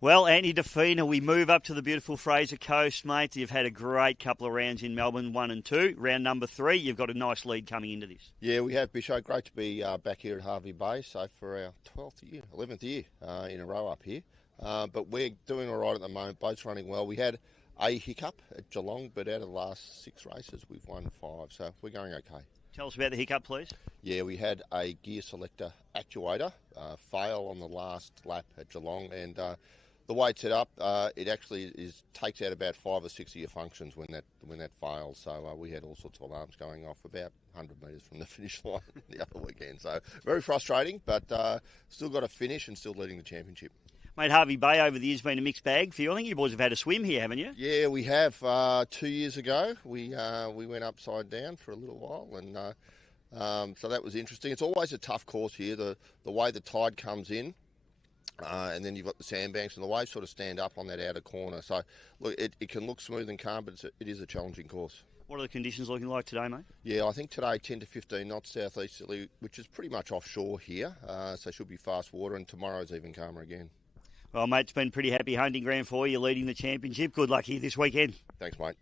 Well, Andy Defina, we move up to the beautiful Fraser Coast, mate. You've had a great couple of rounds in Melbourne, 1 and 2. Round number 3, you've got a nice lead coming into this. Yeah, we have, Bisho. Great to be back here at Hervey Bay. So for our 11th year in a row up here. But we're doing all right at the moment. Boats running well. We had a hiccup at Geelong, but out of the last 6 races, we've won 5. So we're going okay. Tell us about the hiccup, please. Yeah, we had a gear selector actuator fail on the last lap at Geelong, and the way it's set up, it actually takes out about 5 or 6 of your functions when that fails. So we had all sorts of alarms going off about 100 metres from the finish line the other weekend. So very frustrating, but still got to finish and still leading the championship. Mate, Hervey Bay over the years been a mixed bag for you. I think you boys have had a swim here, haven't you? Yeah, we have. 2 years ago, we went upside down for a little while, and so that was interesting. It's always a tough course here. The way the tide comes in. And then you've got the sandbanks and the waves sort of stand up on that outer corner. So, look, it can look smooth and calm, but it is a challenging course. What are the conditions looking like today, mate? Yeah, I think today 10 to 15 knots southeasterly, which is pretty much offshore here. So should be fast water, and tomorrow's even calmer again. Well, mate, it's been pretty happy hunting ground for you, leading the championship. Good luck here this weekend. Thanks, mate.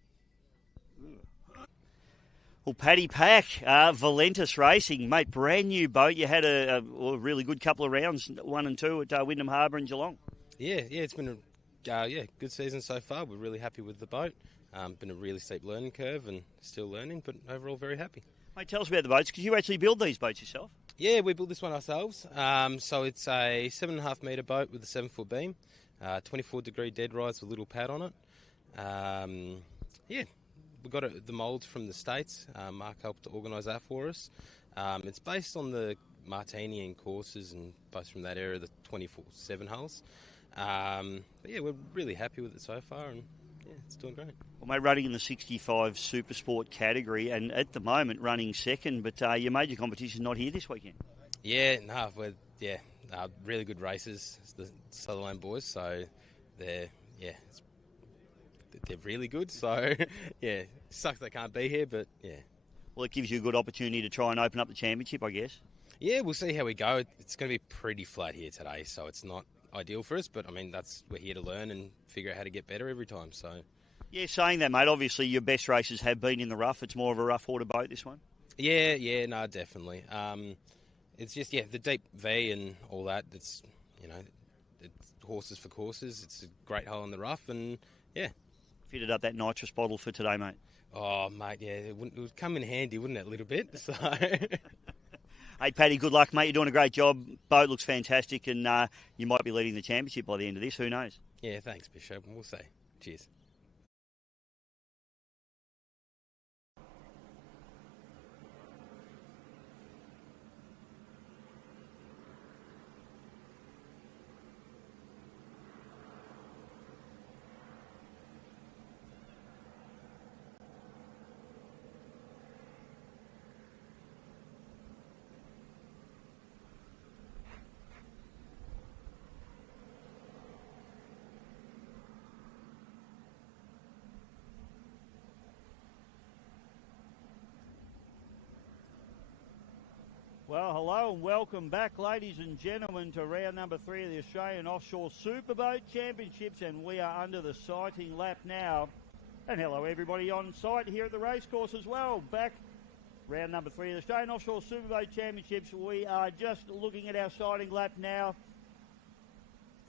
Well, Paddy Pack, Valentis Racing, mate, brand new boat. You had a really good couple of rounds, 1 and 2 at Wyndham Harbour in Geelong. Yeah, it's been a good season so far. We're really happy with the boat. Been a really steep learning curve and still learning, but overall very happy. Mate, tell us about the boats, because you actually build these boats yourself. Yeah, we built this one ourselves. So it's a 7.5 metre boat with a 7-foot beam, 24-degree dead rise with a little pad on it. We got the moulds from the States. Mark helped to organise that for us. It's based on the Martinian courses and boats from that era, the 24/7 hulls. But yeah, we're really happy with it so far, and yeah, it's doing great. Well, mate, running in the 65 Super Sport category, and at the moment running second, but your major competition not here this weekend. Yeah, really good races. It's the Sutherland boys, so they're really good. So yeah, sucks they can't be here, but yeah. Well, it gives you a good opportunity to try and open up the championship, I guess. Yeah, we'll see how we go. It's going to be pretty flat here today, so it's not ideal for us, but I mean, we're here to learn and figure out how to get better every time. So yeah, saying that, mate, obviously your best races have been in the rough. It's more of a rough water boat, this one. Yeah, no, definitely. It's just the deep V and all that. It's it's horses for courses. It's a great hull in the rough, and yeah. Fitted up that nitrous bottle for today, mate. Oh, mate, yeah, it would come in handy, wouldn't it, a little bit? So. Hey, Paddy, good luck, mate. You're doing a great job. Boat looks fantastic, and you might be leading the championship by the end of this. Who knows? Yeah, thanks, Bishop. We'll see. Cheers. Well, hello and welcome back, ladies and gentlemen, to round number 3 of the Australian Offshore Superboat Championships, and we are under the sighting lap now. And hello, everybody on site here at the racecourse as well. Back, round number 3 of the Australian Offshore Superboat Championships. We are just looking at our sighting lap now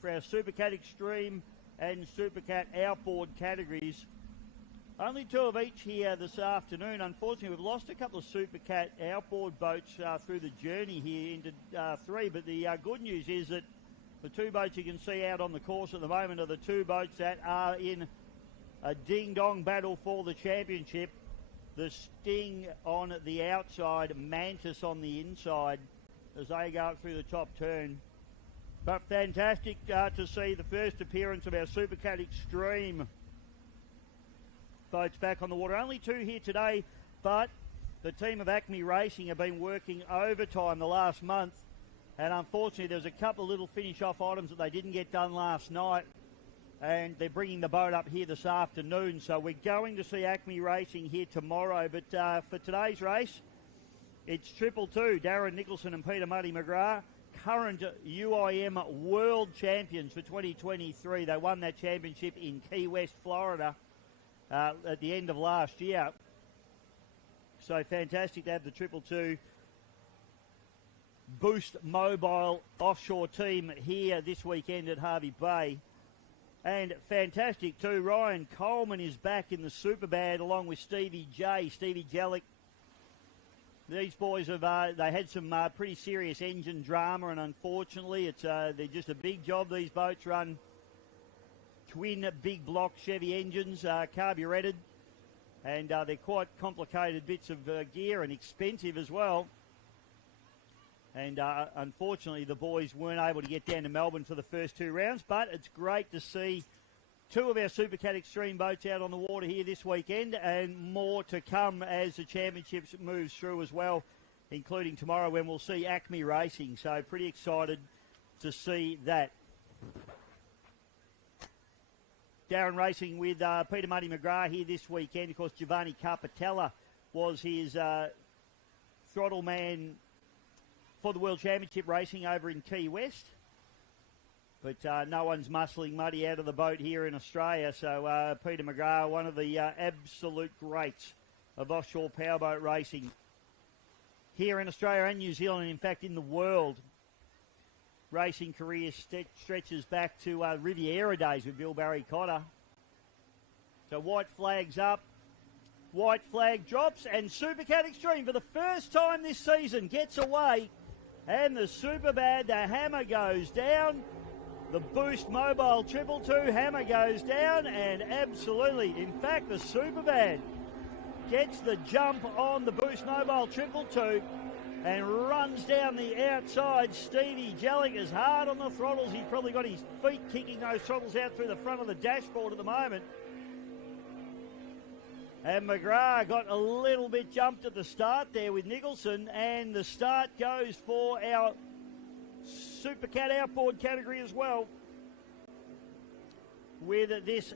for our SuperCat Extreme and SuperCat Outboard categories. Only 2 of each here this afternoon. Unfortunately, we've lost a couple of SuperCat outboard boats through the journey here into 3. But the good news is that the 2 boats you can see out on the course at the moment are the 2 boats that are in a ding-dong battle for the championship. The Sting on the outside, Mantis on the inside as they go up through the top turn. But fantastic to see the first appearance of our SuperCat Extreme boats back on the water. Only 2 here today, but the team of Acme Racing have been working overtime the last month, and unfortunately there's a couple of little finish-off items that they didn't get done last night, and they're bringing the boat up here this afternoon. So we're going to see Acme Racing here tomorrow, but for today's race, it's 222, Darren Nicholson and Peter Muddy McGrath, current UIM World Champions for 2023. They won that championship in Key West, Florida at the end of last year. So fantastic to have the 222 Boost Mobile Offshore team here this weekend at Hervey Bay. And fantastic too, Ryan Coleman is back in the Superbad along with Stevie Jellick. These boys have they had some pretty serious engine drama, and unfortunately they're just a big job. These boats run twin big block Chevy engines, carburetted, and they're quite complicated bits of gear and expensive as well. And unfortunately, the boys weren't able to get down to Melbourne for the first two rounds. But it's great to see two of our SuperCat Extreme boats out on the water here this weekend, and more to come as the championships moves through as well, including tomorrow when we'll see Acme Racing. So pretty excited to see that. Darren Racing with Peter Muddy McGrath here this weekend. Of course, Giovanni Carpatella was his throttle man for the World Championship racing over in Key West. But no one's muscling Muddy out of the boat here in Australia. So Peter McGrath, one of the absolute greats of offshore powerboat racing here in Australia and New Zealand, and in fact in the world. Racing career stretches back to Riviera days with Bill Barry Cotter. So white flag's up. White flag drops, and SuperCat Extreme for the first time this season gets away. And the Superbad, the hammer goes down. The Boost Mobile 222 hammer goes down, and absolutely, in fact, the Superbad gets the jump on the Boost Mobile 222 and runs down the outside. Stevie Jellick is hard on the throttles. He's probably got his feet kicking those throttles out through the front of the dashboard at the moment. And McGrath got a little bit jumped at the start there with Nicholson, and the start goes for our SuperCat Outboard category as well, with this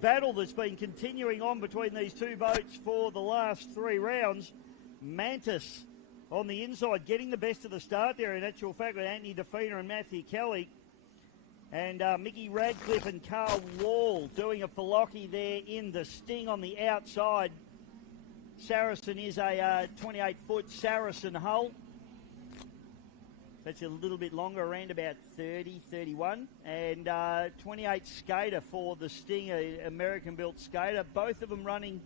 battle that's been continuing on between these two boats for the last three rounds. Mantis on the inside getting the best of the start there, in actual fact, with Anthony DeFina and Matthew Kelly. And Mickey Radcliffe and Carl Wall doing a Falocchi there in the Sting on the outside. Saracen is a 28-foot Saracen hull. That's a little bit longer, around about 30, 31. And 28 Skater for the Sting, an American-built skater. Both of them running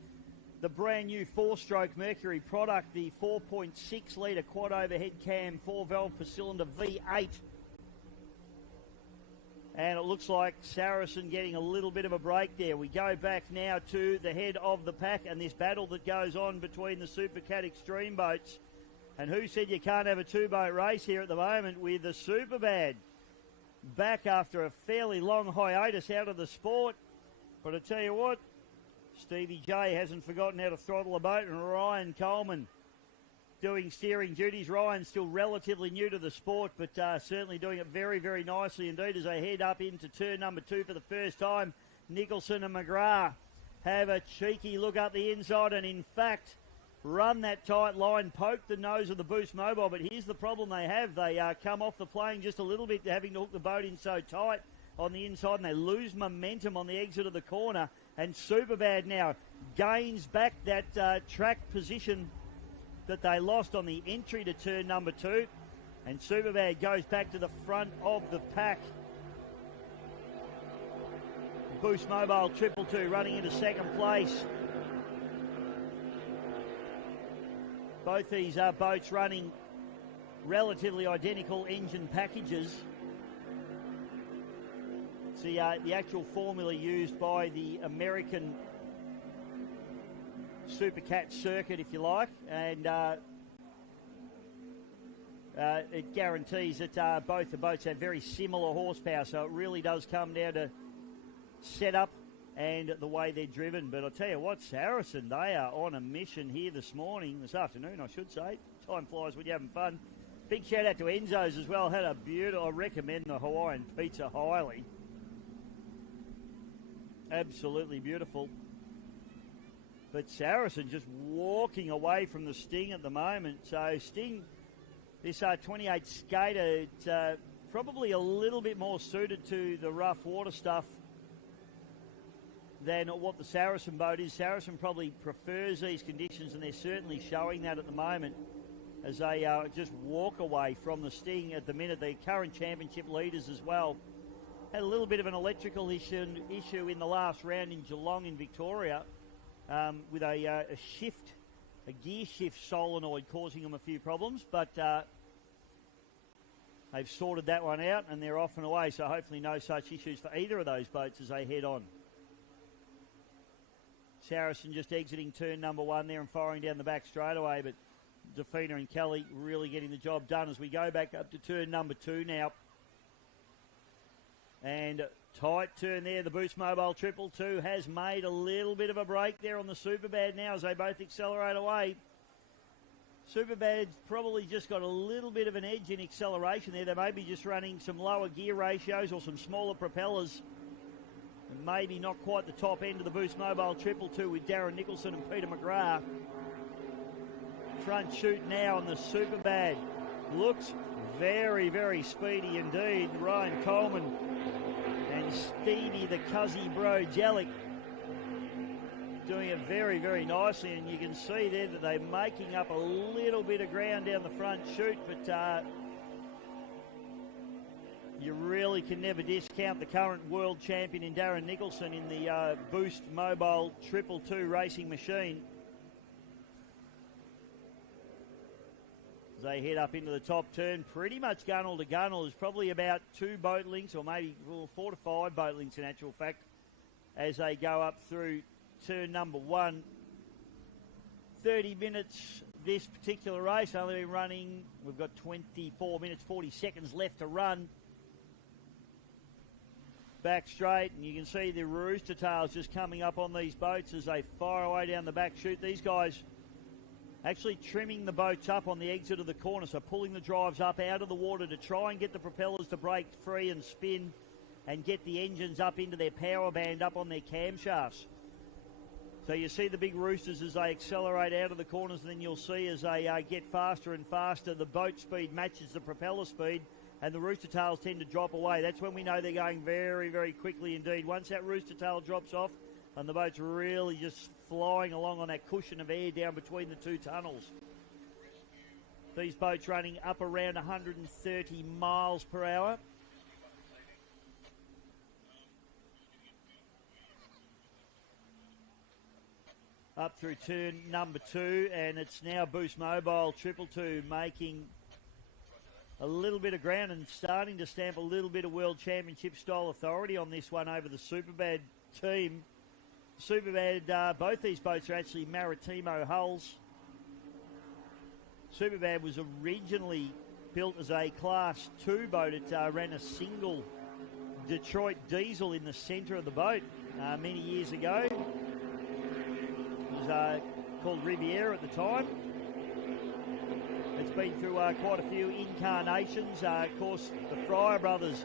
the brand new four-stroke Mercury product, the 4.6-litre quad overhead cam, 4-valve per cylinder V8. And it looks like Saracen getting a little bit of a break there. We go back now to the head of the pack and this battle that goes on between the SuperCat Extreme boats. And who said you can't have a two-boat race here at the moment with the Superbad back after a fairly long hiatus out of the sport. But I tell you what, Stevie J hasn't forgotten how to throttle a boat, and Ryan Coleman doing steering duties. Ryan's still relatively new to the sport, but certainly doing it very, very nicely indeed as they head up into turn number 2 for the first time. Nicholson and McGrath have a cheeky look up the inside and, in fact, run that tight line, poke the nose of the Boost Mobile. But here's the problem they have. They come off the plane just a little bit, having to hook the boat in so tight on the inside, and they lose momentum on the exit of the corner. And Superbad now gains back that track position that they lost on the entry to turn number 2, and Superbad goes back to the front of the pack. Boost Mobile 222 running into second place. Both these boats running relatively identical engine packages. It's the actual formula used by the American SuperCat circuit, if you like, and it guarantees that both the boats have very similar horsepower, so it really does come down to setup and the way they're driven. But I'll tell you what, Saracen, they are on a mission here this afternoon, I should say. Time flies when you're having fun. Big shout out to Enzo's as well. Had a beautiful, I recommend the Hawaiian pizza highly. Absolutely beautiful. But Saracen just walking away from the Sting at the moment. So Sting This 28 skater, it's probably a little bit more suited to the rough water stuff than what the Saracen boat is. Saracen probably prefers these conditions, and they're certainly showing that at the moment as they just walk away from the Sting at the minute. The current championship leaders as well had a little bit of an electrical issue in the last round in Geelong in Victoria with a gear shift solenoid causing them a few problems, but they've sorted that one out and they're off and away, so hopefully no such issues for either of those boats as they head on. Saracen just exiting turn number 1 there and firing down the back straight away, but Defina and Kelly really getting the job done as we go back up to turn number 2 now. And tight turn there. The Boost Mobile 222 has made a little bit of a break there on the Superbad now as they both accelerate away. Superbad's probably just got a little bit of an edge in acceleration there. They may be just running some lower gear ratios or some smaller propellers. And maybe not quite the top end of the Boost Mobile 222 with Darren Nicholson and Peter McGrath. Front chute now on the Superbad. Looks very, very speedy indeed. Ryan Coleman and Stevie the Cuzzy Bro Jellick doing it very, very nicely. And you can see there that they're making up a little bit of ground down the front chute, but you really can never discount the current world champion in Darren Nicholson in the Boost Mobile 222 racing machine. As they head up into the top turn, pretty much gunnel to gunnel. There's probably about 2 boat lengths, or maybe 4 to 5 boat lengths in actual fact, as they go up through turn number 1. 30 minutes this particular race, only been running, we've got 24 minutes, 40 seconds left to run. Back straight, and you can see the rooster tails just coming up on these boats as they fire away down the back chute. These guys actually trimming the boats up on the exit of the corner, so pulling the drives up out of the water to try and get the propellers to break free and spin and get the engines up into their power band up on their camshafts. So you see the big roosters as they accelerate out of the corners, and then you'll see as they get faster and faster, the boat speed matches the propeller speed, and the rooster tails tend to drop away. That's when we know they're going very, very quickly indeed. Once that rooster tail drops off, and the boat's really just flying along on that cushion of air down between the 2 tunnels. These boats running up around 130 miles per hour. Up through turn number 2, and it's now Boost Mobile 222 making a little bit of ground and starting to stamp a little bit of World Championship style authority on this one over the Superbad team. Superbad, both these boats are actually Maritimo hulls. Superbad was originally built as a Class 2 boat. It ran a single Detroit diesel in the centre of the boat many years ago. It was called Riviera at the time. It's been through quite a few incarnations. Of course, the Fryer brothers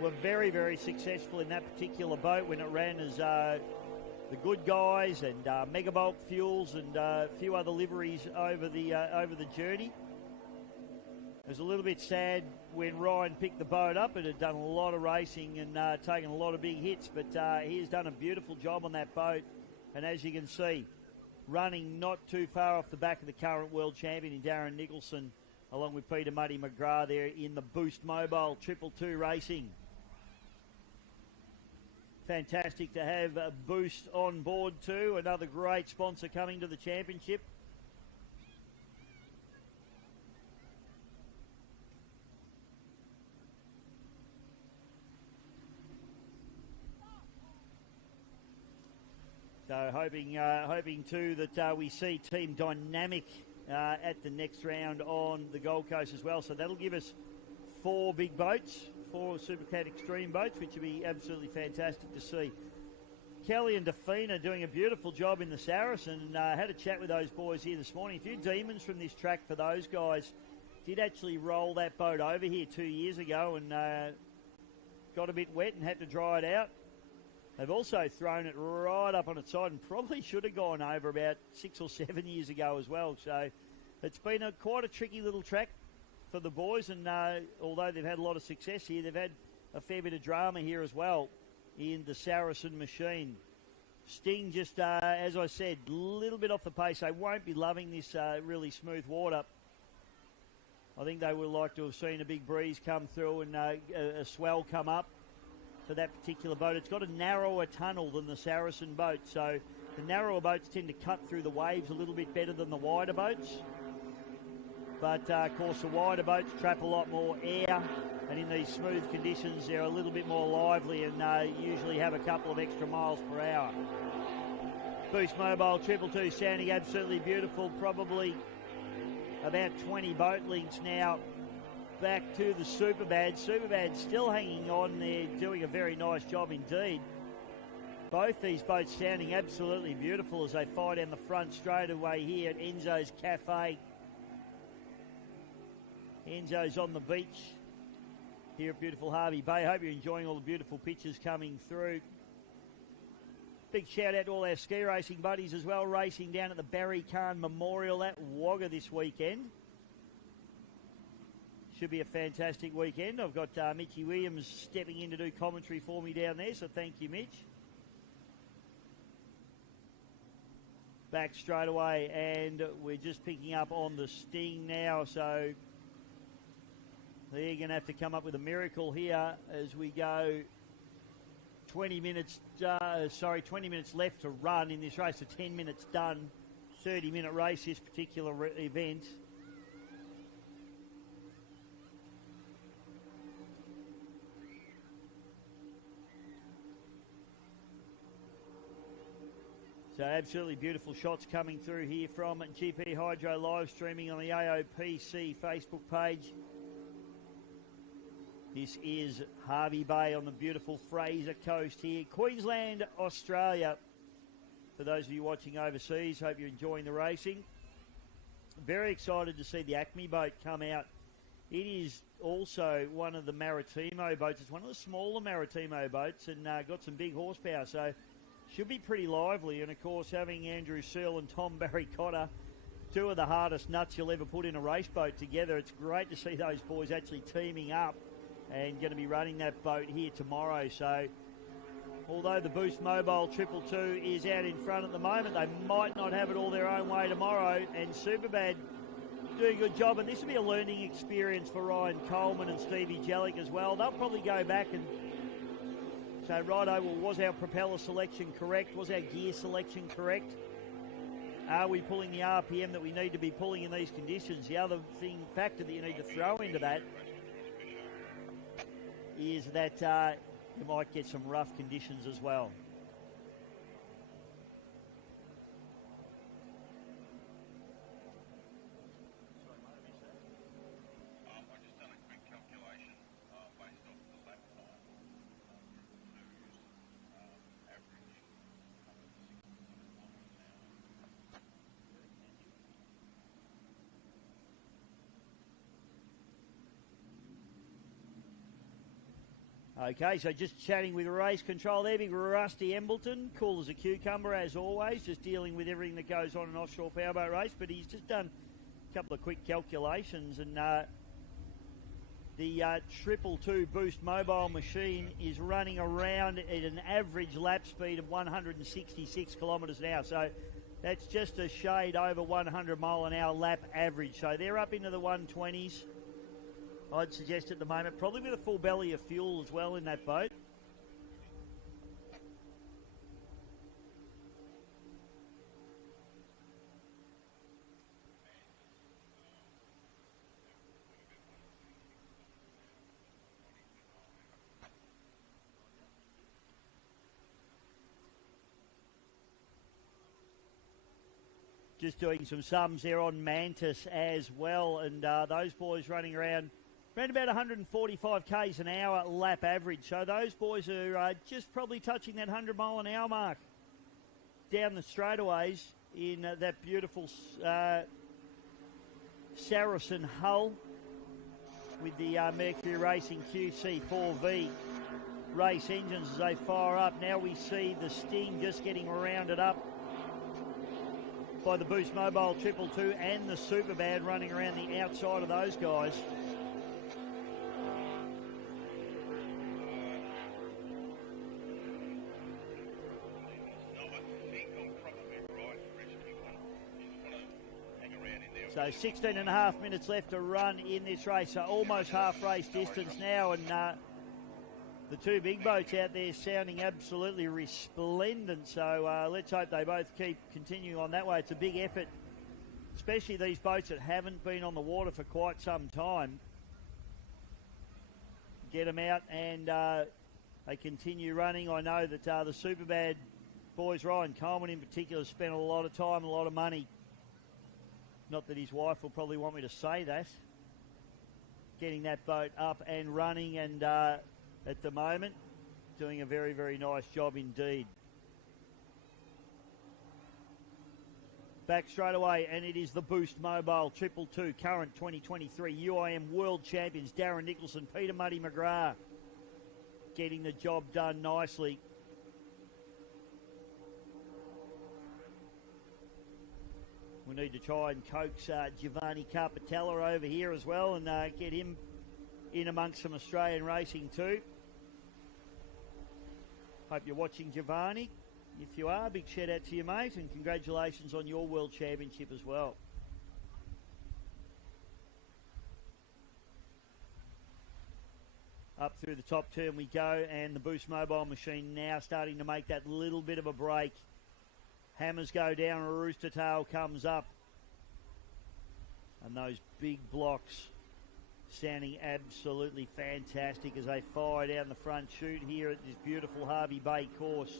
were very, very successful in that particular boat when it ran as the Good Guys and Megabulk Fuels and a few other liveries over the journey. It was a little bit sad when Ryan picked the boat up. It had done a lot of racing and taken a lot of big hits, but he has done a beautiful job on that boat. And as you can see, running not too far off the back of the current world champion in Darren Nicholson, along with Peter Muddy McGrath there in the Boost Mobile 222 racing. Fantastic to have Boost on board too, another great sponsor coming to the championship. So hoping too that we see Team Dynamic at the next round on the Gold Coast as well. So that'll give us 4 big boats, 4 SuperCat Extreme boats, which would be absolutely fantastic to see. Kelly and Defina doing a beautiful job in the Saracen, and had a chat with those boys here this morning. A few demons from this track for those guys. Did actually roll that boat over here 2 years ago and got a bit wet and had to dry it out. They've also thrown it right up on its side and probably should have gone over about 6 or 7 years ago as well. So it's been quite a tricky little track for the boys, and although they've had a lot of success here, they've had a fair bit of drama here as well in the Saracen machine. Sting just, as I said, a little bit off the pace. They won't be loving this really smooth water. I think they would like to have seen a big breeze come through and a swell come up for that particular boat. It's got a narrower tunnel than the Saracen boat, so the narrower boats tend to cut through the waves a little bit better than the wider boats. But, of course, the wider boats trap a lot more air, and in these smooth conditions, they're a little bit more lively and usually have a couple of extra miles per hour. Boost Mobile 222 sounding absolutely beautiful, probably about 20 boat links now back to the Superbad. Superbad's still hanging on. They're doing a very nice job indeed. Both these boats sounding absolutely beautiful as they fire down the front straight away here at Enzo's Cafe. Enzo's on the beach here at beautiful Hervey Bay. Hope you're enjoying all the beautiful pictures coming through. Big shout out to all our ski racing buddies as well, racing down at the Barry Khan Memorial at Wagga this weekend. Should be a fantastic weekend. I've got Mitchy Williams stepping in to do commentary for me down there, so thank you, Mitch. Back straight away, and we're just picking up on the Sting now, so they're going to have to come up with a miracle here as we go 20 minutes left to run in this race. So 10 minutes done, 30-minute race, this particular event. So absolutely beautiful shots coming through here from GP Hydro live streaming on the AOPC Facebook page. This is Hervey Bay on the beautiful Fraser Coast here, Queensland, Australia. For those of you watching overseas, hope you're enjoying the racing. Very excited to see the Acme boat come out. It is also one of the Maritimo boats. It's one of the smaller Maritimo boats and got some big horsepower, so should be pretty lively. And, of course, having Andrew Seal and Tom Barry Cotter, two of the hardest nuts you'll ever put in a race boat together. It's great to see those boys actually teaming up and going to be running that boat here tomorrow. So although the Boost Mobile 222 is out in front at the moment, they might not have it all their own way tomorrow. And Superbad doing a good job. And this will be a learning experience for Ryan Coleman and Stevie Jellick as well. They'll probably go back and say, righto, well, was our propeller selection correct? Was our gear selection correct? Are we pulling the RPM that we need to be pulling in these conditions? The other factor that you need to throw into that is that you might get some rough conditions as well. Okay, so just chatting with race control there, big Rusty Embleton, cool as a cucumber as always, just dealing with everything that goes on in offshore powerboat race, but he's just done a couple of quick calculations, and the 222 Boost Mobile machine is running around at an average lap speed of 166 kilometres an hour, so that's just a shade over 100 mile an hour lap average, so they're up into the 120s. I'd suggest at the moment, probably with a full belly of fuel as well in that boat. Just doing some sums there on Mantis as well, and those boys running around about 145 k's an hour lap average. So those boys are just probably touching that 100 mile an hour mark down the straightaways in that beautiful Saracen hull with the Mercury Racing QC4V race engines as they fire up. Now we see the Sting just getting rounded up by the Boost Mobile 222 and the Superbad running around the outside of those guys. So 16 and a half minutes left to run in this race. So almost half race distance now. And the two big boats out there sounding absolutely resplendent. So let's hope they both keep continuing on that way. It's a big effort, especially these boats that haven't been on the water for quite some time. Get them out and they continue running. I know that the Superbad boys, Ryan Coleman in particular, spent a lot of time, a lot of money. Not that his wife will probably want me to say that. Getting that boat up and running, and at the moment, doing a very, very nice job indeed. Back straight away, and it is the Boost Mobile 222 current 2023 UIM World Champions Darren Nicholson, Peter Muddy McGrath, getting the job done nicely. We need to try and coax Giovanni Carpatella over here as well and get him in amongst some Australian racing too. Hope you're watching, Giovanni. If you are, big shout out to you, mate, and congratulations on your World Championship as well. Up through the top turn we go, and the Boost Mobile machine now starting to make that little bit of a break. Hammers go down, a rooster tail comes up. And those big blocks sounding absolutely fantastic as they fire down the front chute here at this beautiful Hervey Bay course.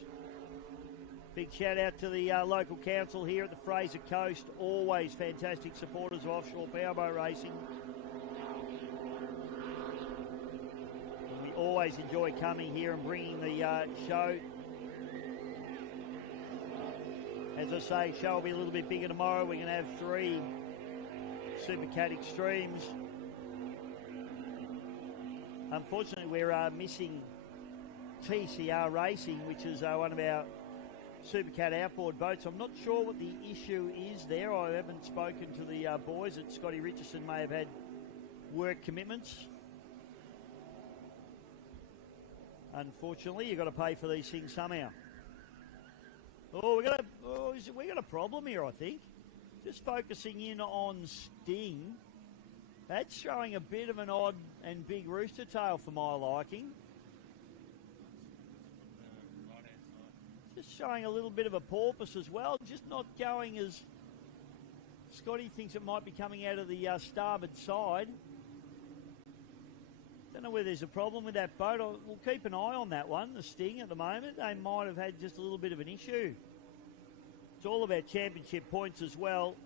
Big shout out to the local council here at the Fraser Coast. Always fantastic supporters of offshore powerboat racing. And we always enjoy coming here and bringing the show. As I say, show will be a little bit bigger tomorrow. We're going to have 3 SuperCat Extremes. Unfortunately, we're missing TCR Racing, which is one of our SuperCat outboard boats. I'm not sure what the issue is there. I haven't spoken to the boys. That Scotty Richardson may have had work commitments. Unfortunately, you've got to pay for these things somehow. Oh, we got a problem here, I think. Just focusing in on Sting. That's showing a bit of an odd and big rooster tail for my liking. Just showing a little bit of a porpoise as well. Just not going as Scotty thinks it might be coming out of the starboard side. Don't know whether there's a problem with that boat. We'll keep an eye on that one, the Sting at the moment. They might have had just a little bit of an issue. It's all about championship points as well.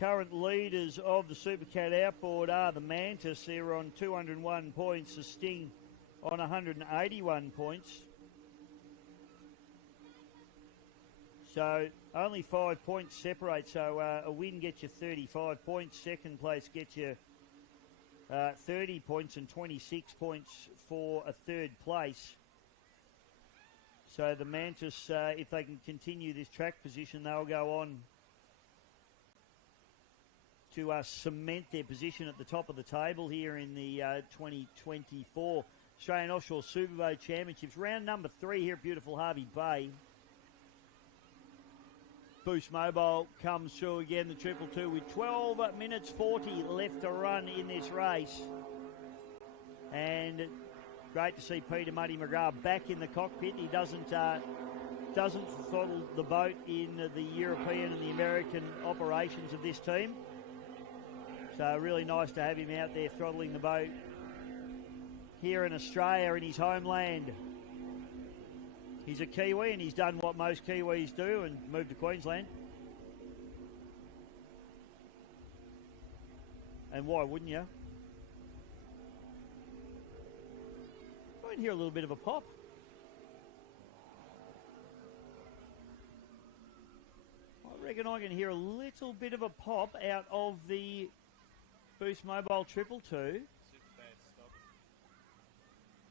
Current leaders of the SuperCat outboard are the Mantis. They're on 201 points. The Sting on 181 points. So only 5 points separate. So a win gets you 35 points. Second place gets you 30 points and 26 points for a third place. So the Mantis, if they can continue this track position, they'll go on to cement their position at the top of the table here in the 2024 Australian Offshore Superboat Championships. Round number 3 here at beautiful Hervey Bay. Boost Mobile comes through again, the 222 with 12 minutes 40 left to run in this race. And great to see Peter Muddy McGrath back in the cockpit. He doesn't throttle the boat in the European and the American operations of this team. So really nice to have him out there throttling the boat here in Australia, in his homeland. He's a Kiwi and he's done what most Kiwis do and moved to Queensland. And why wouldn't you? I can hear a little bit of a pop. I reckon I can hear a little bit of a pop out of the Boost Mobile 222.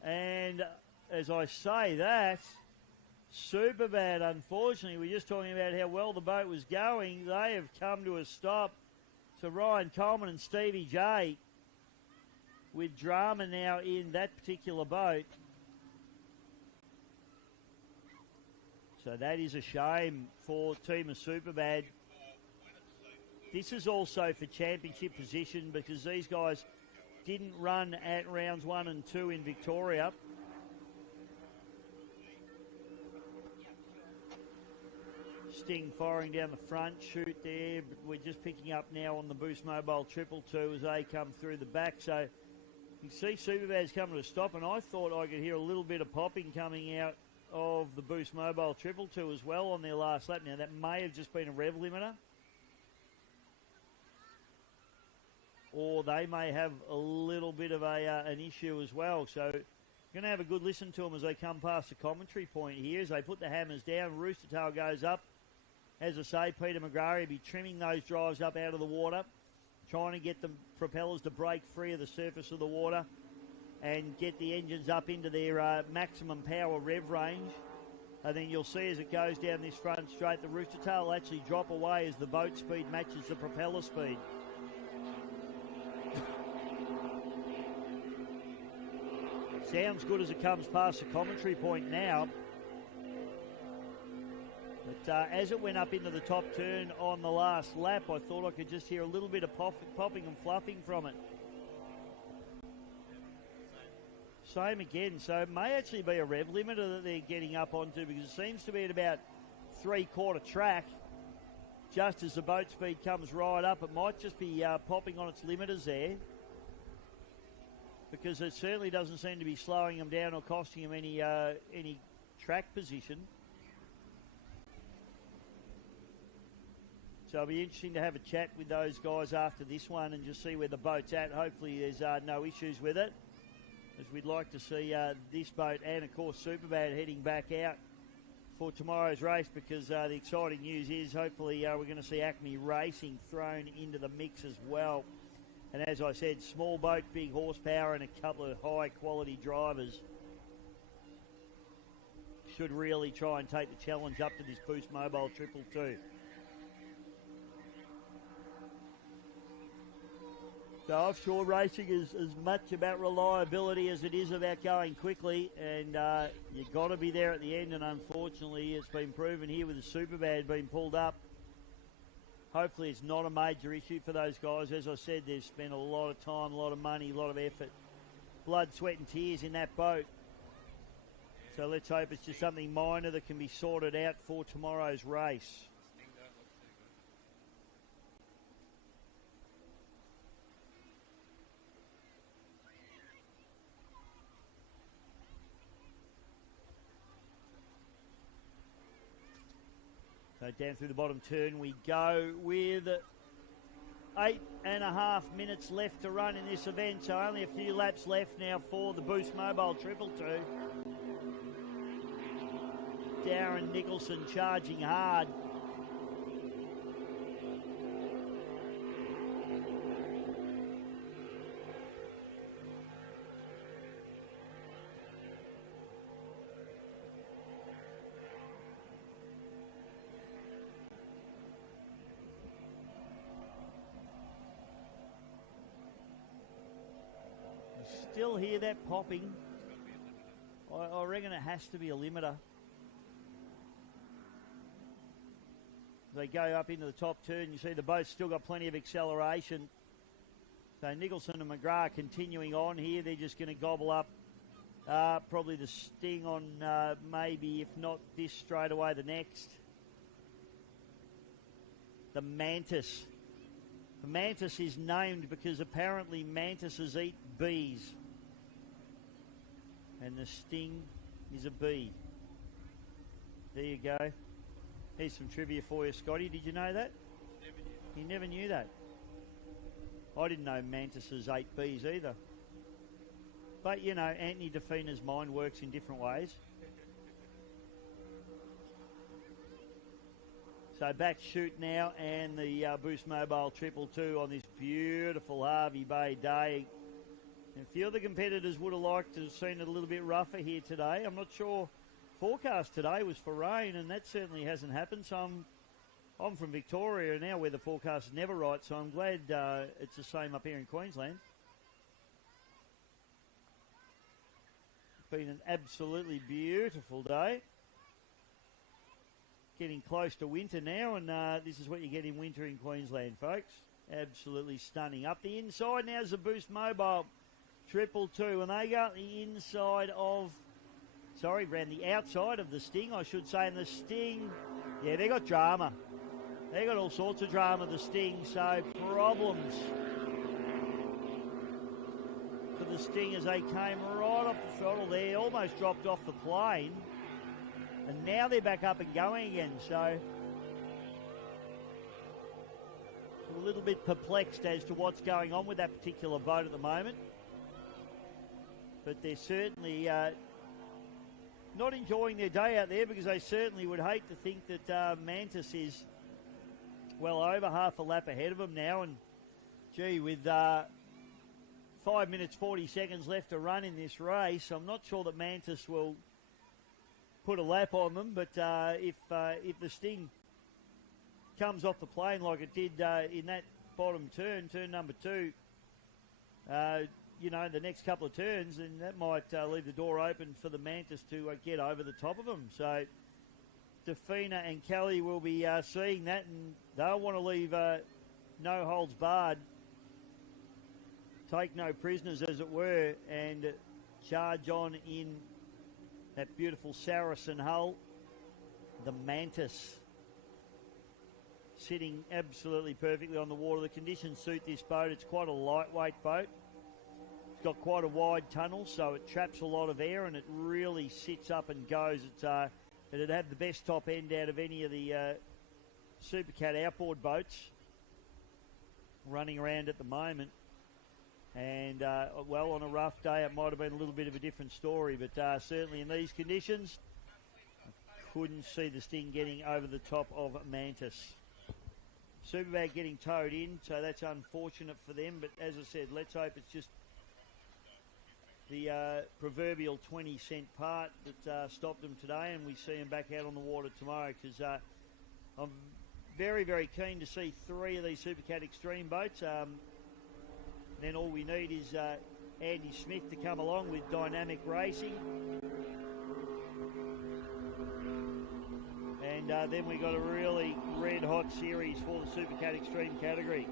And as I say that, Superbad, unfortunately, we're just talking about how well the boat was going. They have come to a stop. So Ryan Coleman and Stevie J with drama now in that particular boat. So that is a shame for Team of Superbad. this is also for championship position because these guys didn't run at rounds 1 and 2 in Victoria. Sting firing down the front, shoot there, but we're just picking up now on the Boost Mobile 222 as they come through the back. So you can see Superbad's coming to a stop, and I thought I could hear a little bit of popping coming out of the Boost Mobile 222 as well on their last lap. Now that may have just been a rev limiter, or they may have a little bit of an issue as well. So going to have a good listen to them as they come past the commentary point here. As they put the hammers down, Rooster Tail goes up. As I say, Peter McGrath will be trimming those drives up out of the water, trying to get the propellers to break free of the surface of the water and get the engines up into their maximum power rev range. And then you'll see as it goes down this front straight, the Rooster Tail will actually drop away as the boat speed matches the propeller speed. Sounds good as it comes past the commentary point now. But as it went up into the top turn on the last lap, I thought I could just hear a little bit of popping and fluffing from it. Same again, so it may actually be a rev limiter that they're getting up onto because it seems to be at about 3/4 track. Just as the boat speed comes right up, it might just be popping on its limiters there because it certainly doesn't seem to be slowing them down or costing them any track position. So it'll be interesting to have a chat with those guys after this one and just see where the boat's at. Hopefully there's no issues with it, as we'd like to see this boat and, of course, Superbad heading back out for tomorrow's race because the exciting news is hopefully we're going to see Acme Racing thrown into the mix as well. And as I said, small boat, big horsepower and a couple of high-quality drivers should really try and take the challenge up to this Boost Mobile 222. So offshore racing is as much about reliability as it is about going quickly, and you've got to be there at the end, and unfortunately it's been proven here with the Superbad being pulled up. Hopefully it's not a major issue for those guys. As I said, they've spent a lot of time, a lot of money, a lot of effort, blood, sweat and tears in that boat. So let's hope it's just something minor that can be sorted out for tomorrow's race. So down through the bottom turn we go with 8.5 minutes left to run in this event. So only a few laps left now for the Boost Mobile 222. Darren Nicholson charging hard. Still hear that popping. I reckon it has to be a limiter. They go up into the top turn. You see the boat's still got plenty of acceleration. So Nicholson and McGrath continuing on here. They're just going to gobble up probably the Sting on maybe, if not this straight away, the next. The Mantis. The Mantis is named because apparently mantises eat bees. And the Sting is a bee. There you go. Here's some trivia for you, Scotty. Did you know that? You never knew that. I didn't know mantises ate bees either. But, you know, Anthony Defina's mind works in different ways. So back shoot now, and the Boost Mobile 222 on this beautiful Hervey Bay day. And a few of the competitors would have liked to have seen it a little bit rougher here today. I'm not sure. Forecast today was for rain, and that certainly hasn't happened. So I'm from Victoria now, where the forecast is never right. So I'm glad it's the same up here in Queensland. It's been an absolutely beautiful day. getting close to winter now, and this is what you get in winter in Queensland, folks. Absolutely stunning. Up the inside now is the Boost Mobile 222, and they go up the inside of, around the outside of the Sting, I should say, and the Sting, yeah, they got drama. They got all sorts of drama, the Sting, so problems for the Sting as they came right off the throttle there, almost dropped off the plane, and now they're back up and going again, so a little bit perplexed as to what's going on with that particular boat at the moment. But they're certainly not enjoying their day out there, because they certainly would hate to think that Mantis is well over half a lap ahead of them now. And gee, with 5 minutes 40 seconds left to run in this race, I'm not sure that Mantis will put a lap on them. But if the Sting comes off the plane like it did in that bottom turn number 2, the next couple of turns, then that might leave the door open for the Mantis to get over the top of them. So Defina and Kelly will be seeing that, and they'll want to leave no holds barred, take no prisoners as it were, and charge on in that beautiful Saracen hull, the Mantis. Sitting absolutely perfectly on the water. The conditions suit this boat. It's quite a lightweight boat. It's got quite a wide tunnel, so it traps a lot of air, and it really sits up and goes. It'd have the best top end out of any of the SuperCat outboard boats running around at the moment. And, on a rough day, it might have been a little bit of a different story, but certainly in these conditions, I couldn't see the Sting getting over the top of Mantis. Superbag getting towed in, so that's unfortunate for them. But as I said, let's hope it's just the proverbial 20-cent part that stopped them today, and we see them back out on the water tomorrow, because I'm very, very keen to see 3 of these SuperCat Extreme boats. Then all we need is Andy Smith to come along with Dynamic Racing. And then we got a really red-hot series for the SuperCat Extreme category.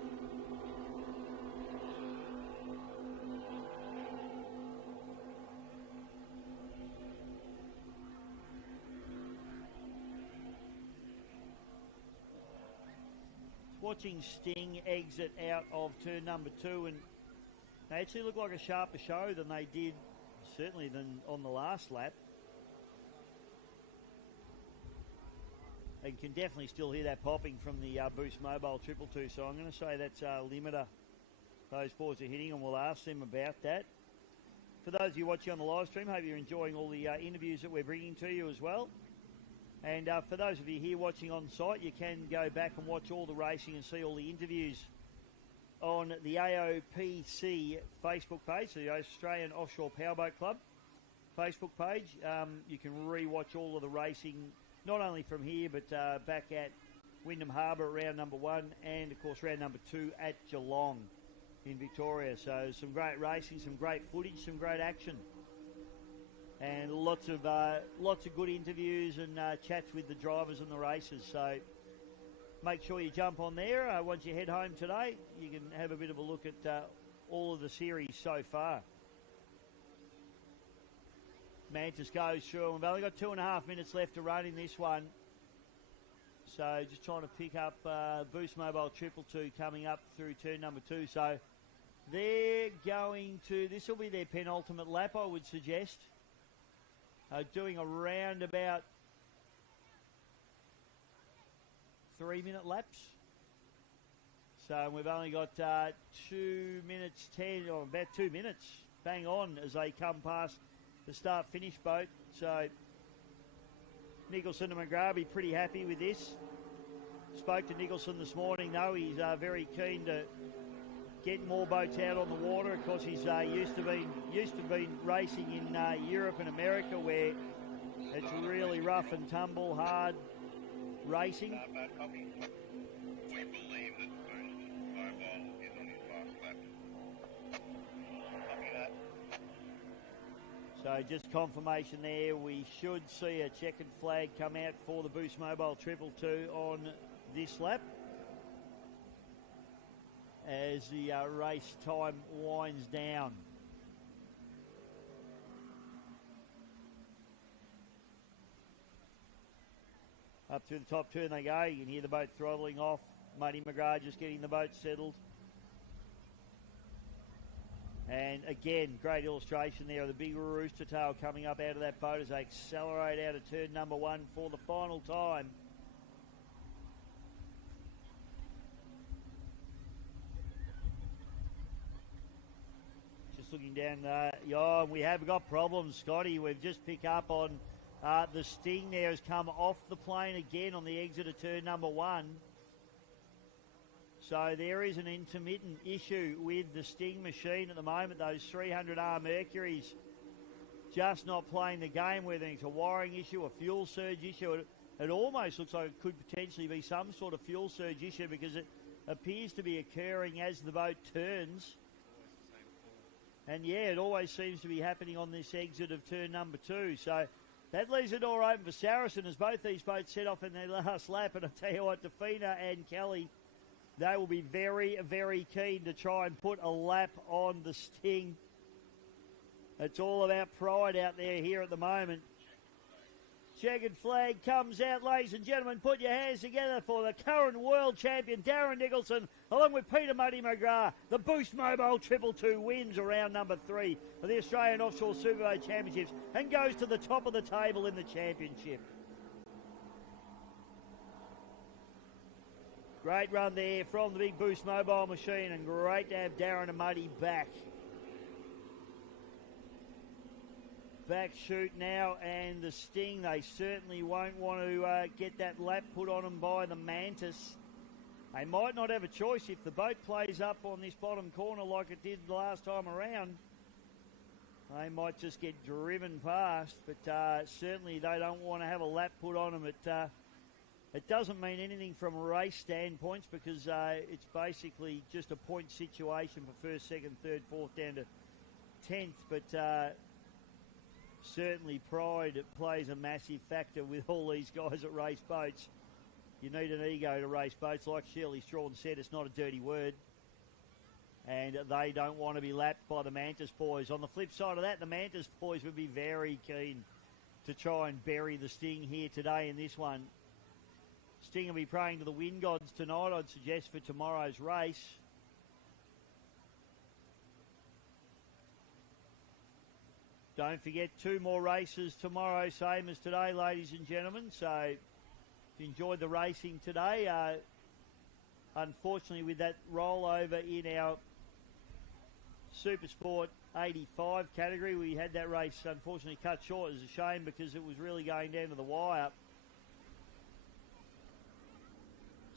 Watching Sting exit out of turn number 2, and they actually look like a sharper show than they did, certainly than on the last lap. And can definitely still hear that popping from the Boost Mobile 222. So I'm going to say that's limiter those boys are hitting, and we'll ask them about that. For those of you watching on the live stream, hope you're enjoying all the interviews that we're bringing to you as well. And for those of you here watching on site, you can go back and watch all the racing and see all the interviews on the AOPC Facebook page, so the Australian Offshore Powerboat Club Facebook page. You can re-watch all of the racing, not only from here, but back at Wyndham Harbour, round number 1, and of course round number 2 at Geelong in Victoria. So some great racing, some great footage, some great action, and lots of good interviews and chats with the drivers and the racers. So make sure you jump on there. Once you head home today, you can have a bit of a look at all of the series so far. Mantis goes through, and we've only got 2.5 minutes left to run in this one. So just trying to pick up Boost Mobile 222 coming up through turn number 2. So they're going to, this will be their penultimate lap, I would suggest. Doing around about 3-minute laps. So we've only got 2 minutes 10, or about 2 minutes, bang on, as they come past the start-finish boat. So Nicholson and McGrath be pretty happy with this. Spoke to Nicholson this morning, though. He's very keen to get more boats out on the water. Of course, he's used to be racing in Europe and America, where it's really rough and tumble, hard racing. We believe that Boost Mobile is on his last lap. Copy that. So just confirmation there, we should see a checkered flag come out for the Boost Mobile 222 on this lap as the race time winds down. Up through the top turn they go. You can hear the boat throttling off. Muddy McGrath just getting the boat settled. And again, great illustration there of the big rooster tail coming up out of that boat as they accelerate out of turn number 1 for the final time. Just looking down, we have got problems, Scotty. We've just picked up on the Sting there has come off the plane again on the exit of turn number 1. So there is an intermittent issue with the Sting machine at the moment. Those 300R Mercuries just not playing the game, whether it's a wiring issue, a fuel surge issue. It almost looks like it could potentially be some sort of fuel surge issue because it appears to be occurring as the boat turns. And yeah, it always seems to be happening on this exit of turn number 2. So that leaves the door open for Saracen as both these boats set off in their last lap. And I tell you what, Defina and Kelly, they will be very, very keen to try and put a lap on the Sting. It's all about pride out there here at the moment. Checkered flag comes out, ladies and gentlemen. Put your hands together for the current world champion, Darren Nicholson, along with Peter Muddy McGrath. The Boost Mobile 222 wins around number 3 of the Australian Offshore Superboat Championships and goes to the top of the table in the championship. Great run there from the big Boost Mobile machine, and great to have Darren and Muddy back. Back shoot now, and the Sting, they certainly won't want to get that lap put on them by the Mantis. They might not have a choice if the boat plays up on this bottom corner like it did the last time around. They might just get driven past, but certainly they don't want to have a lap put on them. It doesn't mean anything from race standpoints because it's basically just a point situation for first, second, third, fourth down to 10th, but certainly pride plays a massive factor with all these guys that race boats. You need an ego to race boats. Like Shirley Strawn said, it's not a dirty word. And they don't want to be lapped by the Mantis boys. On the flip side of that, the Mantis boys would be very keen to try and bury the Sting here today in this one. Sting will be praying to the wind gods tonight, I'd suggest, for tomorrow's race. Don't forget 2 more races tomorrow, same as today, ladies and gentlemen. So if you enjoyed the racing today, unfortunately with that rollover in our Super Sport 85 category, we had that race unfortunately cut short. It was a shame because it was really going down to the wire.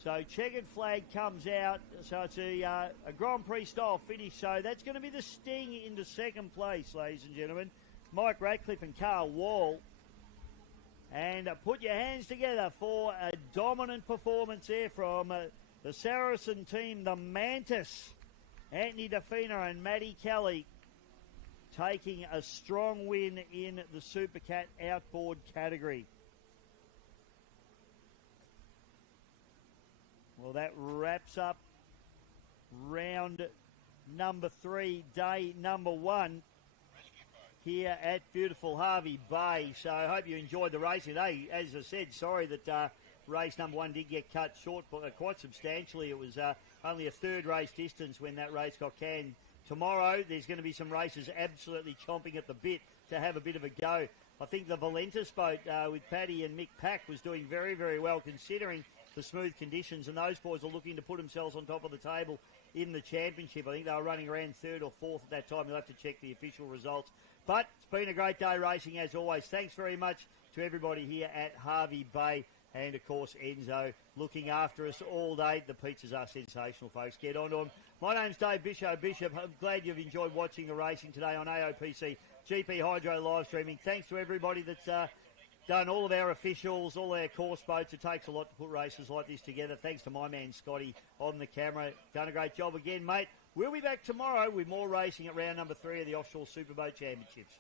So checkered flag comes out, so it's a Grand Prix style finish. So that's going to be the Sting into second place, ladies and gentlemen. Mike Radcliffe and Carl Wall. And put your hands together for a dominant performance there from the Saracen team, the Mantis. Anthony Defina and Matty Kelly taking a strong win in the SuperCat outboard category. Well, that wraps up round number 3, day number 1 here at beautiful Hervey Bay. So I hope you enjoyed the racing today. As I said, sorry that race number 1 did get cut short quite substantially. It was only a third race distance when that race got canned. Tomorrow, there's going to be some races absolutely chomping at the bit to have a bit of a go. I think the Valentis boat with Paddy and Mick Pack was doing very, very well considering the smooth conditions, and those boys are looking to put themselves on top of the table in the championship. I think they were running around 3rd or 4th at that time. You'll have to check the official results. But it's been a great day racing as always. Thanks very much to everybody here at Hervey Bay, and of course Enzo looking after us all day. The pizzas are sensational, folks. Get on to them. My name's Dave Bishop. I'm glad you've enjoyed watching the racing today on AOPC GP Hydro live streaming. Thanks to everybody that's done, all of our officials, all our course boats. It takes a lot to put races like this together. Thanks to my man Scotty on the camera. Done a great job again, mate. We'll be back tomorrow with more racing at round number 3 of the Offshore Superboat Championships.